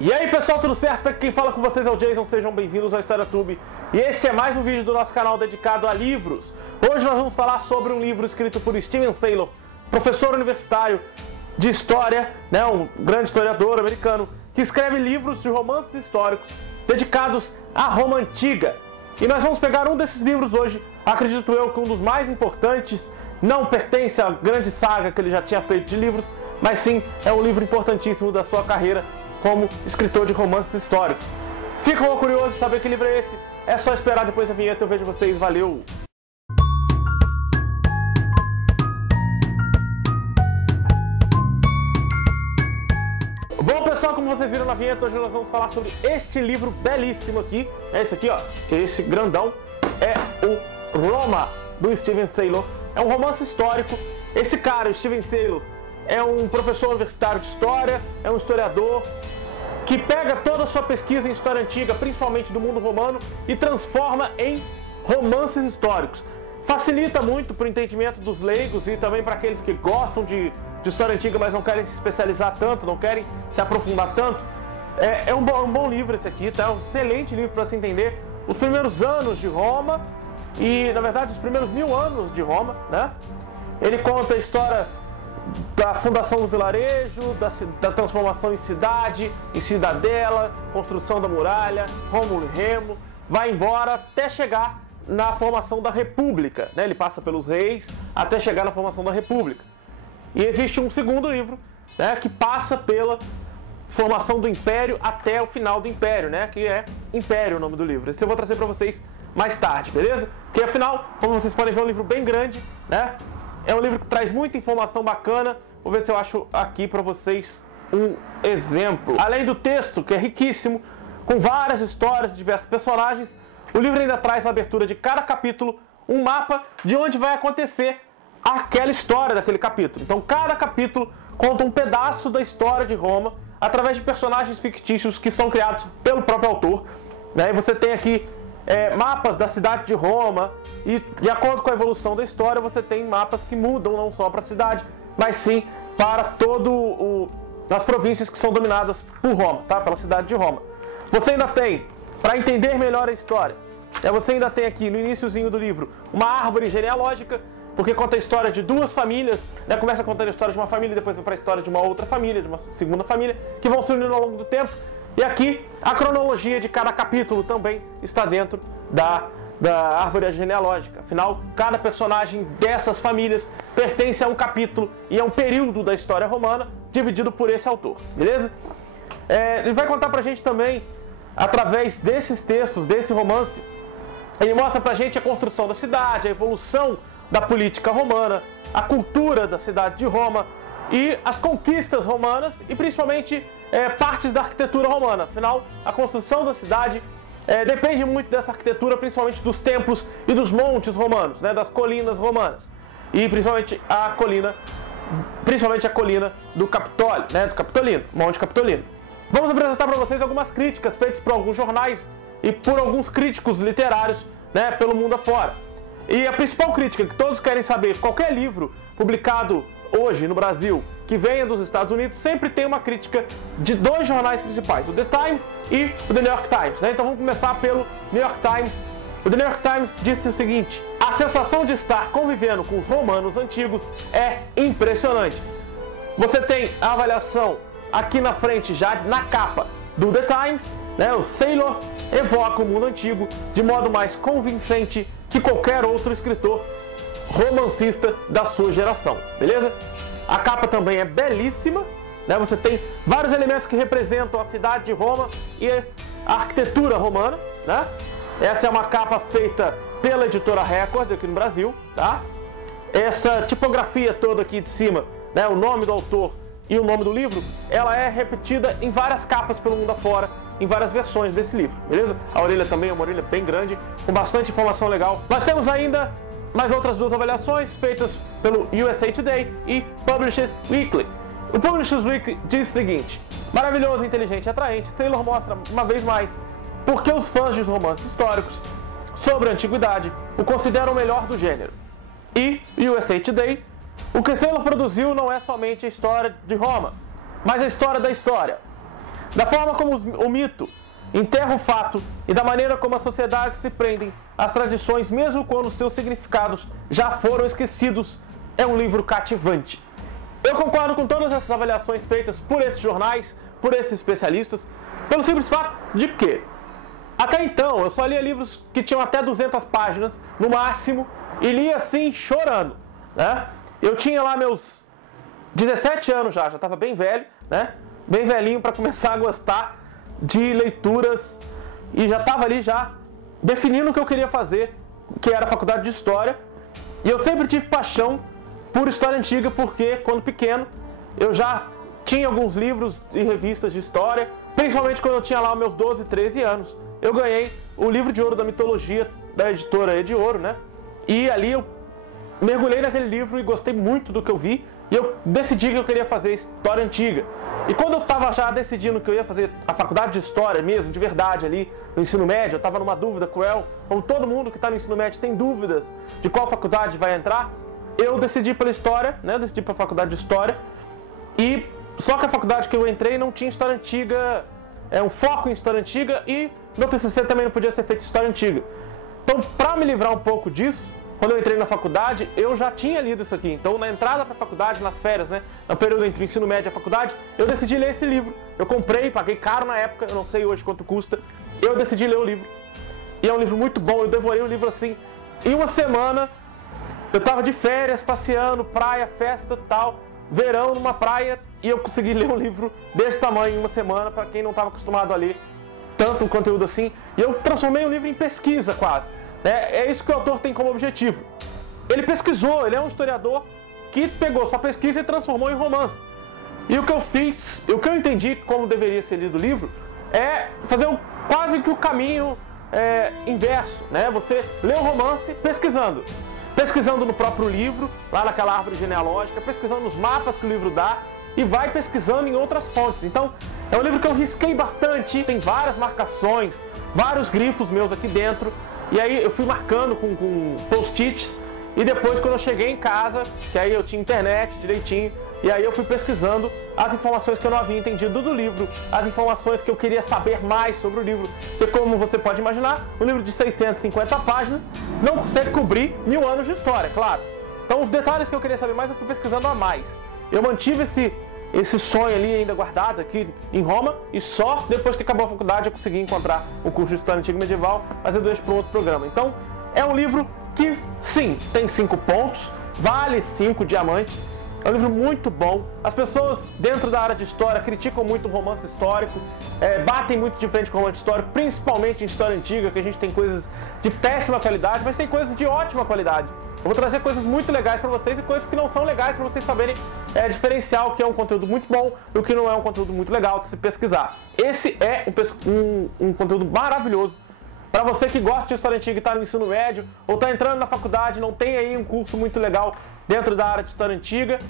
E aí pessoal, tudo certo? Aqui quem fala com vocês é o Jason, sejam bem-vindos ao HistóriaTube. E este é mais um vídeo do nosso canal dedicado a livros. Hoje nós vamos falar sobre um livro escrito por Stephen Saylor, professor universitário de história, um grande historiador americano, que escreve livros de romances históricos dedicados à Roma Antiga. E nós vamos pegar um desses livros hoje, acredito eu que um dos mais importantes, não pertence à grande saga que ele já tinha feito de livros, mas sim é um livro importantíssimo da sua carreira como escritor de romances históricos. Ficam curiosos de saber que livro é esse? É só esperar depois da vinheta, eu vejo vocês, valeu! Bom pessoal, como vocês viram na vinheta, hoje nós vamos falar sobre este livro belíssimo aqui. É esse aqui, ó, que é esse grandão, é o Roma, do Stephen Saylor. É um romance histórico. Esse cara, o Stephen Saylor, é um professor universitário de história, é um historiador que pega toda a sua pesquisa em história antiga, principalmente do mundo romano, e transforma em romances históricos. Facilita muito para o entendimento dos leigos e também para aqueles que gostam de história antiga, mas não querem se especializar tanto, não querem se aprofundar tanto. É um bom livro esse aqui, tá? É um excelente livro para se entender os primeiros anos de Roma e, na verdade, os primeiros 1000 anos de Roma, né? Ele conta a história da fundação do vilarejo, da transformação em cidade, em cidadela, construção da muralha, Rômulo e Remo, vai embora até chegar na formação da República, né? Ele passa pelos reis até chegar na formação da República. E existe um segundo livro, né, que passa pela formação do Império até o final do Império, né, que é Império o nome do livro. Esse eu vou trazer para vocês mais tarde, beleza? Porque afinal, como vocês podem ver, é um livro bem grande, né? É um livro que traz muita informação bacana. Vou ver se eu acho aqui para vocês um exemplo. Além do texto, que é riquíssimo, com várias histórias de diversos personagens, o livro ainda traz na abertura de cada capítulo um mapa de onde vai acontecer aquela história daquele capítulo. Então cada capítulo conta um pedaço da história de Roma através de personagens fictícios que são criados pelo próprio autor, né? E você tem aqui mapas da cidade de Roma e, de acordo com a evolução da história, você tem mapas que mudam não só para a cidade, mas sim para as províncias que são dominadas por Roma, tá? Pela cidade de Roma. Você ainda tem, para entender melhor a história, você ainda tem aqui no iniciozinho do livro uma árvore genealógica, porque conta a história de duas famílias, né? Começa contando a história de uma família, depois vai para a história de uma outra família, de uma segunda família, que vão se unindo ao longo do tempo. E aqui a cronologia de cada capítulo também está dentro da árvore genealógica. Afinal, cada personagem dessas famílias pertence a um capítulo e a um período da história romana dividido por esse autor, beleza? Ele vai contar pra gente também, através desses textos, desse romance, ele mostra pra gente a construção da cidade, a evolução da política romana, a cultura da cidade de Roma e as conquistas romanas e principalmente partes da arquitetura romana. Afinal, a construção da cidade depende muito dessa arquitetura, principalmente dos templos e dos montes romanos, né, das colinas romanas. E principalmente a colina do Capitólio, né, do Capitolino, Monte Capitolino. Vamos apresentar para vocês algumas críticas feitas por alguns jornais e por alguns críticos literários, né, pelo mundo afora. E a principal crítica que todos querem saber, qualquer livro publicado hoje no Brasil que venha dos Estados Unidos, sempre tem uma crítica de dois jornais principais, o The Times e o The New York Times, né? Então vamos começar pelo New York Times. O The New York Times disse o seguinte: a sensação de estar convivendo com os romanos antigos é impressionante. Você tem a avaliação aqui na frente, já na capa do The Times, né? O Saylor evoca o mundo antigo de modo mais convincente que qualquer outro escritor romancista da sua geração, beleza? A capa também é belíssima, né? Você tem vários elementos que representam a cidade de Roma e a arquitetura romana, né? Essa é uma capa feita pela editora Record aqui no Brasil, tá? Essa tipografia toda aqui de cima, né? O nome do autor e o nome do livro, ela é repetida em várias capas pelo mundo afora, em várias versões desse livro, beleza? A orelha também é uma orelha bem grande, com bastante informação legal. Nós temos ainda mais outras duas avaliações feitas pelo USA Today e Publishers Weekly. O Publishers Weekly diz o seguinte: maravilhoso, inteligente e atraente, Saylor mostra uma vez mais porque os fãs de romances históricos sobre a antiguidade o consideram o melhor do gênero. E USA Today: o que Saylor produziu não é somente a história de Roma, mas a história da história. da forma como o mito enterra o fato e da maneira como as sociedades se prendem às tradições, mesmo quando seus significados já foram esquecidos, é um livro cativante. Eu concordo com todas essas avaliações feitas por esses jornais, por esses especialistas, pelo simples fato de que, até então, eu só lia livros que tinham até 200 páginas, no máximo, e lia assim, chorando, né? Eu tinha lá meus 17 anos já estava bem velho, né? Bem velhinho para começar a gostar de leituras e já estava ali já definindo o que eu queria fazer, que era a faculdade de História. E eu sempre tive paixão por história antiga, porque quando pequeno eu já tinha alguns livros e revistas de história, principalmente quando eu tinha lá meus 12, 13 anos. Eu ganhei o livro de ouro da mitologia da editora E de Ouro, né? E ali eu mergulhei naquele livro e gostei muito do que eu vi. E eu decidi que eu queria fazer História Antiga. E quando eu estava já decidindo que eu ia fazer a faculdade de História mesmo, de verdade, ali no ensino médio, eu estava numa dúvida cruel, como todo mundo que está no ensino médio tem dúvidas de qual faculdade vai entrar, eu decidi pela História, né? Eu decidi pela faculdade de História. E só que a faculdade que eu entrei não tinha História Antiga, um foco em História Antiga, e meu TCC também não podia ser feito História Antiga. Então, para me livrar um pouco disso, quando eu entrei na faculdade, eu já tinha lido isso aqui. Então, na entrada para a faculdade, nas férias, né, no período entre o ensino médio e a faculdade, eu decidi ler esse livro. Eu comprei, paguei caro na época, eu não sei hoje quanto custa. Eu decidi ler o livro. E é um livro muito bom, eu devorei o livro assim. Em uma semana, eu estava de férias, passeando, praia, festa, tal, verão numa praia, e eu consegui ler um livro desse tamanho em uma semana, para quem não estava acostumado a ler tanto um conteúdo assim. E eu transformei o livro em pesquisa quase. É isso que o autor tem como objetivo. Ele pesquisou, ele é um historiador que pegou sua pesquisa e transformou em romance. E o que eu fiz, o que eu entendi como deveria ser lido o livro, é fazer quase que o caminho inverso, né? Você lê o romance pesquisando no próprio livro, lá naquela árvore genealógica, pesquisando nos mapas que o livro dá e vai pesquisando em outras fontes. Então, é um livro que eu risquei bastante, tem várias marcações, vários grifos meus aqui dentro. E aí eu fui marcando com post-its, e depois quando eu cheguei em casa, que aí eu tinha internet direitinho, e aí eu fui pesquisando as informações que eu não havia entendido do livro, as informações que eu queria saber mais sobre o livro, porque como você pode imaginar, um livro de 650 páginas não consegue cobrir 1000 anos de história, claro. Então os detalhes que eu queria saber mais eu fui pesquisando a mais. Eu mantive esse sonho ali ainda guardado aqui em Roma, e só depois que acabou a faculdade eu consegui encontrar um curso de História Antiga e Medieval, mas eu deixo para um outro programa. Então, é um livro que, sim, tem 5 pontos, vale 5 diamantes, é um livro muito bom. As pessoas dentro da área de história criticam muito o romance histórico, batem muito de frente com o romance histórico, principalmente em História Antiga, que a gente tem coisas de péssima qualidade, mas tem coisas de ótima qualidade. Eu vou trazer coisas muito legais para vocês e coisas que não são legais para vocês saberem diferenciar o que é um conteúdo muito bom e o que não é um conteúdo muito legal de se pesquisar. Esse é um conteúdo maravilhoso para você que gosta de História Antiga e está no ensino médio ou está entrando na faculdade, não tem aí um curso muito legal dentro da área de História Antiga.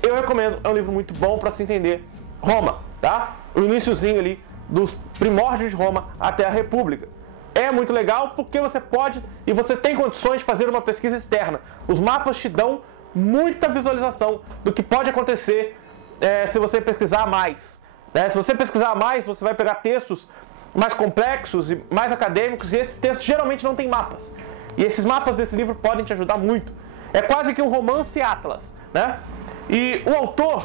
Eu recomendo, é um livro muito bom para se entender Roma, tá? O iniciozinho ali dos primórdios de Roma até a República. É muito legal porque você pode e você tem condições de fazer uma pesquisa externa. Os mapas te dão muita visualização do que pode acontecer se você pesquisar mais. Né? Se você pesquisar mais, você vai pegar textos mais complexos e mais acadêmicos, e esses textos geralmente não têm mapas. E esses mapas desse livro podem te ajudar muito. É quase que um romance Atlas, né? E o autor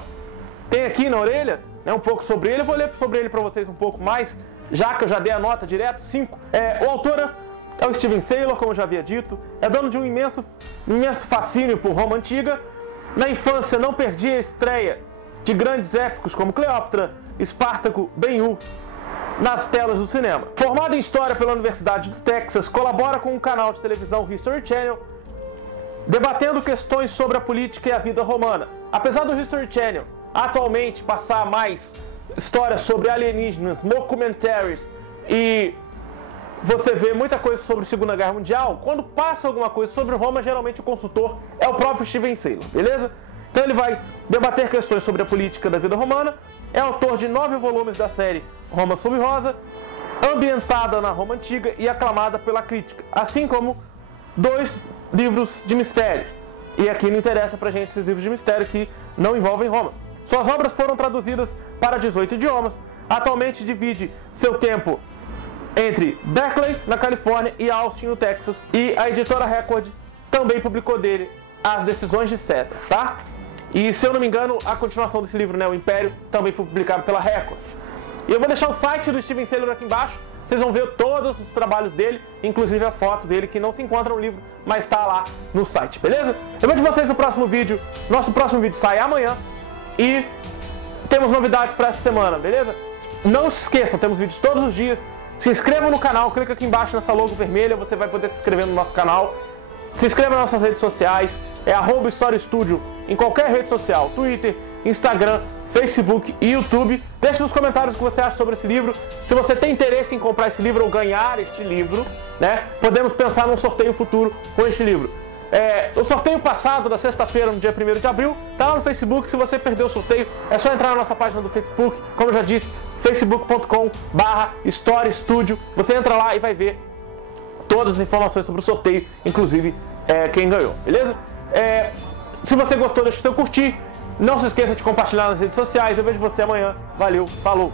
tem aqui na orelha um pouco sobre ele. Eu vou ler sobre ele para vocês um pouco mais, já que eu já dei a nota direto, 5. O autor é o Stephen Saylor, como eu já havia dito. É dono de um imenso fascínio por Roma Antiga. Na infância não perdia a estreia de grandes épicos como Cleópatra, Espartaco, Ben-Hur nas telas do cinema. Formado em História pela Universidade do Texas, colabora com o canal de televisão History Channel, debatendo questões sobre a política e a vida romana. Apesar do History Channel atualmente passar mais histórias sobre alienígenas, mockumentaries, e você vê muita coisa sobre a Segunda Guerra Mundial, quando passa alguma coisa sobre Roma, geralmente o consultor é o próprio Stephen Saylor, beleza? Então ele vai debater questões sobre a política da vida romana. É autor de 9 volumes da série Roma sob Rosa, ambientada na Roma Antiga e aclamada pela crítica, assim como 2 livros de mistério. E aqui não interessa pra gente esses livros de mistério que não envolvem Roma. Suas obras foram traduzidas para 18 idiomas, atualmente divide seu tempo entre Berkeley, na Califórnia, e Austin, no Texas. E a editora Record também publicou dele As Decisões de César, tá? E se eu não me engano, a continuação desse livro, né, O Império, também foi publicado pela Record. E eu vou deixar o site do Steven Saylor aqui embaixo. Vocês vão ver todos os trabalhos dele, inclusive a foto dele, que não se encontra no livro, mas está lá no site, beleza? Eu vejo vocês no próximo vídeo. Nosso próximo vídeo sai amanhã. E temos novidades para essa semana, beleza? Não se esqueçam, temos vídeos todos os dias. Se inscrevam no canal, clica aqui embaixo nessa logo vermelha, você vai poder se inscrever no nosso canal. Se inscreva nas nossas redes sociais, é @StoryStudio em qualquer rede social, Twitter, Instagram, Facebook e YouTube. Deixe nos comentários o que você acha sobre esse livro. Se você tem interesse em comprar esse livro ou ganhar este livro, né, podemos pensar num sorteio futuro com este livro. O sorteio passado, da sexta-feira, no dia 1º de abril, está lá no Facebook. Se você perdeu o sorteio, é só entrar na nossa página do Facebook, como eu já disse, facebook.com/StoryStudio. Você entra lá e vai ver todas as informações sobre o sorteio, inclusive quem ganhou, beleza? Se você gostou, deixa o seu curtir. Não se esqueça de compartilhar nas redes sociais. Eu vejo você amanhã. Valeu, falou!